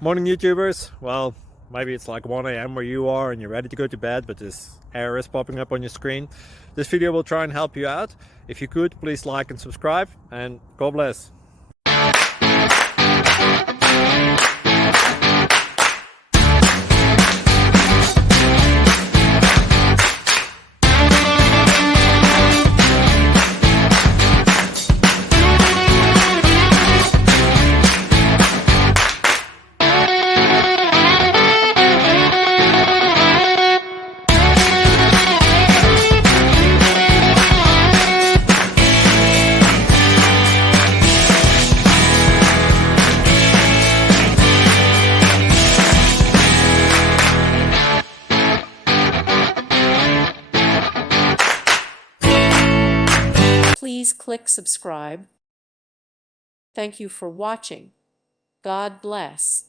Morning YouTubers. Well, maybe it's like 1 a.m. where you are and you're ready to go to bed, but this error is popping up on your screen. This video will try and help you out. If you could, please like and subscribe, and God bless. Please click subscribe. Thank you for watching. God bless.